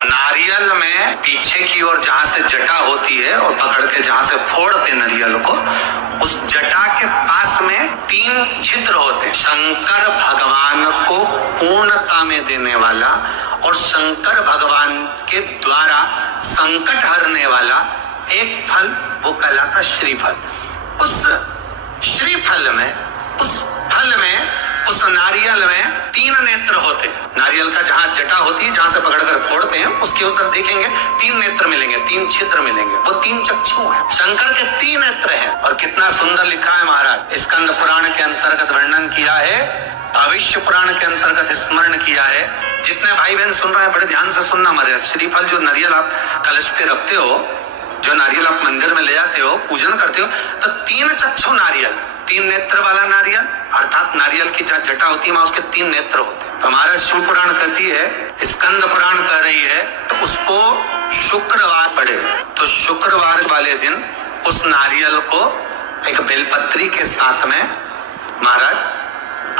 नारियल में पीछे की ओर जहां से जटा होती है और पकड़ के जहां से फोड़ते नारियल को, उस जटा के पास में 3 छिद्र होते। शंकर भगवान को पूर्णता में देने वाला और शंकर भगवान के द्वारा संकट हरने वाला एक फल, वो कहलाता श्रीफल। उस श्रीफल में, उस फल में, उस नारियल में 3 नेत्र होते हैं। नारियल का जहां जटा होती है, जहां से पकड़कर फोड़ते हैं, उसके उस तरफ देखेंगे 3 नेत्र मिलेंगे, 3 छिद्र मिलेंगे, वो 3 चक्षु हैं। शंकर के 3 नेत्र हैं। और कितना सुंदर लिखा है महाराज, स्कंद पुराण के अंतर्गत वर्णन किया है, भविष्य पुराण के अंतर्गत स्मरण किया है। जितने भाई बहन सुन रहे हैं बड़े ध्यान से सुनना। हमारे श्रीफल जो नारियल आप कलश पे रखते हो, जो नारियल आप मंदिर में ले जाते हो, पूजन करते हो, तो 3 चक्षु नारियल, 3 नेत्र वाला नारियल, अर्थात नारियल की जहाँ जटा होती है वहां उसके 3 नेत्र होते हैं। तो हमारा शिव पुराण कहती है, स्कंद पुराण कह रही है, तो उसको शुक्रवार पड़े, तो शुक्रवार वाले दिन उस नारियल को एक बेलपत्री के साथ में महाराज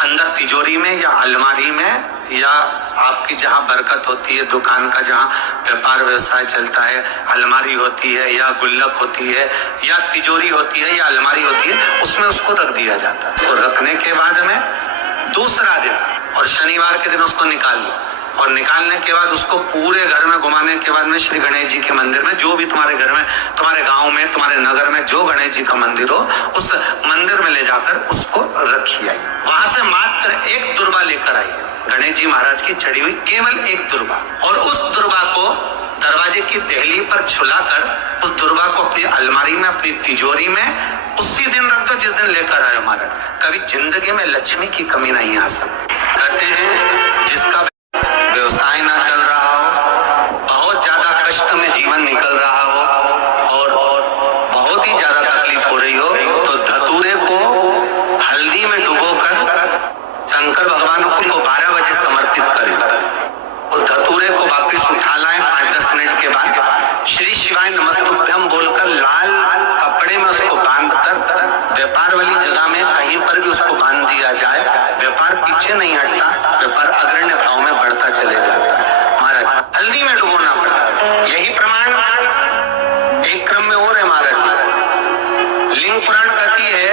अंदर तिजोरी में या अलमारी में, या आपकी जहां बरकत होती है, दुकान का जहां व्यापार व्यवसाय चलता है, अलमारी होती है या गुल्लक होती है या तिजोरी होती है या अलमारी होती है, उसमें उसको रख दिया जाता है। तो रखने के बाद में दूसरा दिन और शनिवार के दिन उसको निकाल लो, और निकालने के बाद उसको पूरे घर में घुमाने के बाद में श्री गणेश जी के मंदिर में, जो भी तुम्हारे घर में, तुम्हारे गांव में, तुम्हारे नगर में जो गणेश जी का मंदिर हो, उस मंदिर में ले जाकर उसको रखी आई। वहां से मात्र 1 दुर्बा लेकर आई, गणेश जी महाराज की चढ़ी हुई केवल 1 दुर्बा, और उस दुर्बा को दरवाजे की देहली पर छुलाकर उस दुर्बा को अपनी अलमारी में, अपनी तिजोरी में उसी दिन रख दो जिस दिन लेकर आए महाराज। कभी जिंदगी में लक्ष्मी की कमी नहीं आ सकती। कहते हैं जिसका व्यवसाय ना चल रहा हो, बहुत ज्यादा कष्ट में जीवन निकल रहा हो और बहुत ही ज्यादा तकलीफ हो रही हो, तो धतूरे को हल्दी में डुबोकर शंकर भगवान को 12 बजे समर्पित करें। उस धतूरे को वापस उठा लाएं 5-10 मिनट के बाद, श्री शिवाय नमस्तुभ्यम बोलकर लाल कपड़े में उसको बांधकर व्यापार वाली जगह में कहीं पर भी उसको बांध दिया जाए, व्यापार पीछे नहीं हटता, व्यापार अग्रण्य भाव में बढ़ता चले जाता है। महाराज हल्दी में डुबोना पड़ता। यही प्रमाण एक क्रम में और है महाराज। लिंग पुराण कहती है,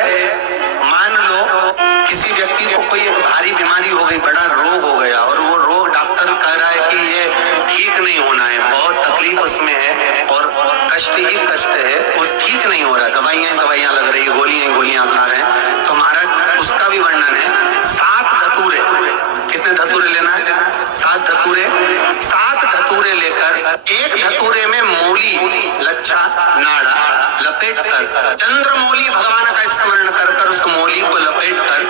मान लो किसी व्यक्ति को कोई एक भारी बीमारी हो गई, बड़ा रोग हो गया, और वो रोग डॉक्टर कह रहा है कि ये ठीक नहीं होना है, बहुत तकलीफ उसमें है और कष्ट ही कष्ट है, वो ठीक नहीं हो रहा, दवाइयां लग रही है, गोलियां खा रहे हैं। तो महाराज उसका भी वर्णन है। 7 धतूरे, कितने धतूरे लेना है? 7 धतूरे। 7 धतूरे लेकर, 1 धतूरे में मूली, लच्छा, नाड़ा लपेट कर, चंद्रमौली भगवान का स्मरण कर उस मौली को लपेट कर,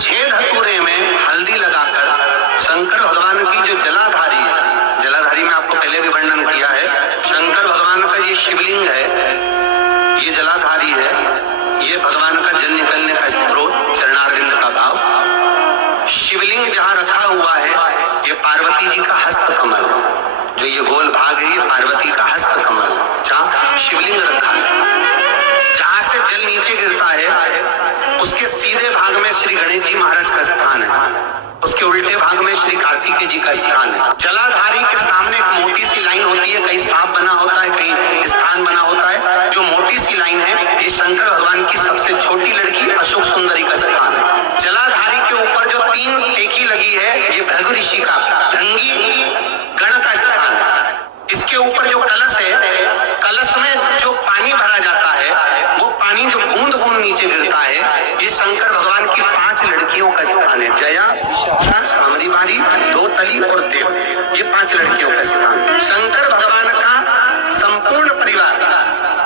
6 धतूरे में हल्दी लगाकर शंकर भगवान की जो जलाधारी है, जलाधारी में आपको पहले भी वर्णन किया है, शंकर भगवान का ये शिवलिंग है, ये जलाधारी है, ये भगवान का जल निकलने का स्रोत, चरणारविंद का भाव। शिवलिंग जहां रखा हुआ है, ये पार्वती जी का हस्त कमल, जो ये गोल भाग है, ये पार्वती का हस्त कमल, जहां शिवलिंग रखा है। जहां से जल नीचे गिरता है उसके सीधे भाग में श्री गणेश जी महाराज का स्थान है, उसके उल्टे भाग में श्री कार्तिकेय जी का स्थान है। जलाधारी के सामने एक मोटी सी लाइन होती है, कहीं सांप बना होता है, कहीं स्थान बना होता है। जो मोटी सी लाइन है, ये शंकर भगवान की सबसे छोटी लड़की अशोक सुंदरी का स्थान है। जलाधारी के ऊपर जो 3 टेकी लगी है, ये भृगु ऋषि का, भृंगी गण का स्थान है। इसके ऊपर जो कलश है, कलश में जो पानी भरा जाता है, वो पानी जो बूंद बूंद नीचे गिरता है, ये शंकर भगवान की 5 लड़कियों का स्थान है। जया, शहरा, सामरीवारी, दोतली और देव, ये 5 लड़कियों का स्थान है। शंकर भगवान का संपूर्ण परिवार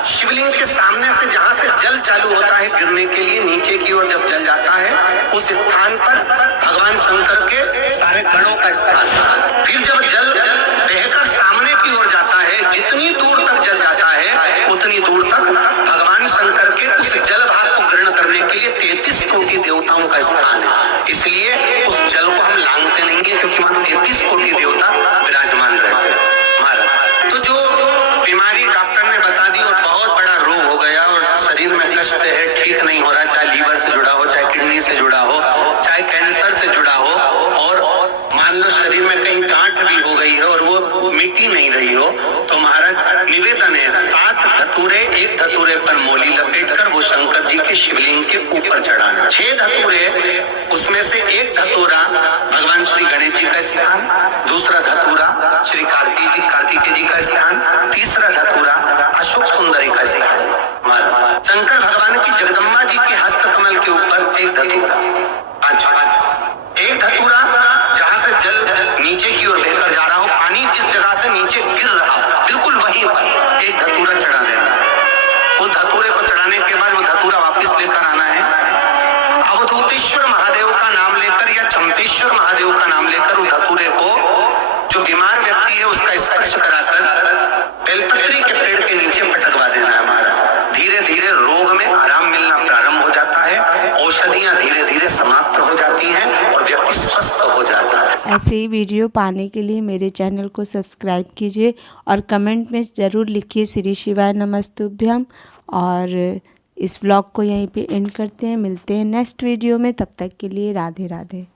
शिवलिंग के सामने से, जहां से जल चालू होता है गिरने के लिए, नीचे की ओर जब जल जाता है, उस स्थान पर भगवान शंकर के सारे गणों का स्थान। फिर जब जल बहकर सामने की ओर जाता है, जितनी दूर तक जल जाता है उतनी दूर तक भगवान शंकर के उस जल भाग को ग्रहण करने के लिए 33 कोटि देवताओं का स्थान है। इसलिए उस जल को हम लांघते नहीं है, क्योंकि वहां 33 कोटि देवता विराजमान रहते हैं महाराज। तो जो बीमारी डॉक्टर ने बता दी और बहुत बड़ा रोग हो गया और शरीर में कष्ट है, ठीक नहीं हो रहा, चाहे लीवर से जुड़ा हो, चाहे किडनी से जुड़ा हो, चाहे कैंसर से जुड़ा हो, और मान लो शरीर में कहीं गांठ भी हो गई बीती नहीं रही हो तो महाराज निवेदन है 7 धतूरे, एक धतूरे पर मोली लपेटकर वो शंकर जी के शिवलिंग के ऊपर चढ़ाना। 6 धतूरे, उसमें से एक धतूरा भगवान श्री गणेश जी का स्थान, दूसरा धतूरा श्री कार्तिकेय जी का स्थान, तीसरा धतूरा अशोक सुंदरी का स्थान। महाराज शंकर भगवान की जगदम्बा जी के हस्त कमल के ऊपर एक धतूरा, एक धतूरा जहां से जल नीचे की ओर बहकर जा रहा हो, पानी जिस जगह से नीचे गिर रहा हो बिल्कुल वहीं पर एक धतूरा चढ़ा देना। उस धतूरे को चढ़ाने के बाद वो धतूरा वापस लेकर आना है। अवधूतेश्वर महादेव का नाम लेकर या चंपेश्वर महादेव का नाम लेकर उस धतूरे को जो बीमार व्यक्ति है उसका स्पर्श कराकर बेलपत्री के पेड़ के नीचे पटकवा देना है। महाराज धीरे धीरे रोग में आराम मिलना प्रारंभ हो जाता है, औषधियां धीरे धीरे समाप्त हो जाती हैं और व्यक्ति स्वस्थ हो जाता है। ऐसे ही वीडियो पाने के लिए मेरे चैनल को सब्सक्राइब कीजिए और कमेंट में ज़रूर लिखिए श्री शिवाय नमस्तुभ्यम। और इस व्लॉग को यहीं पे एंड करते हैं, मिलते हैं नेक्स्ट वीडियो में, तब तक के लिए राधे राधे।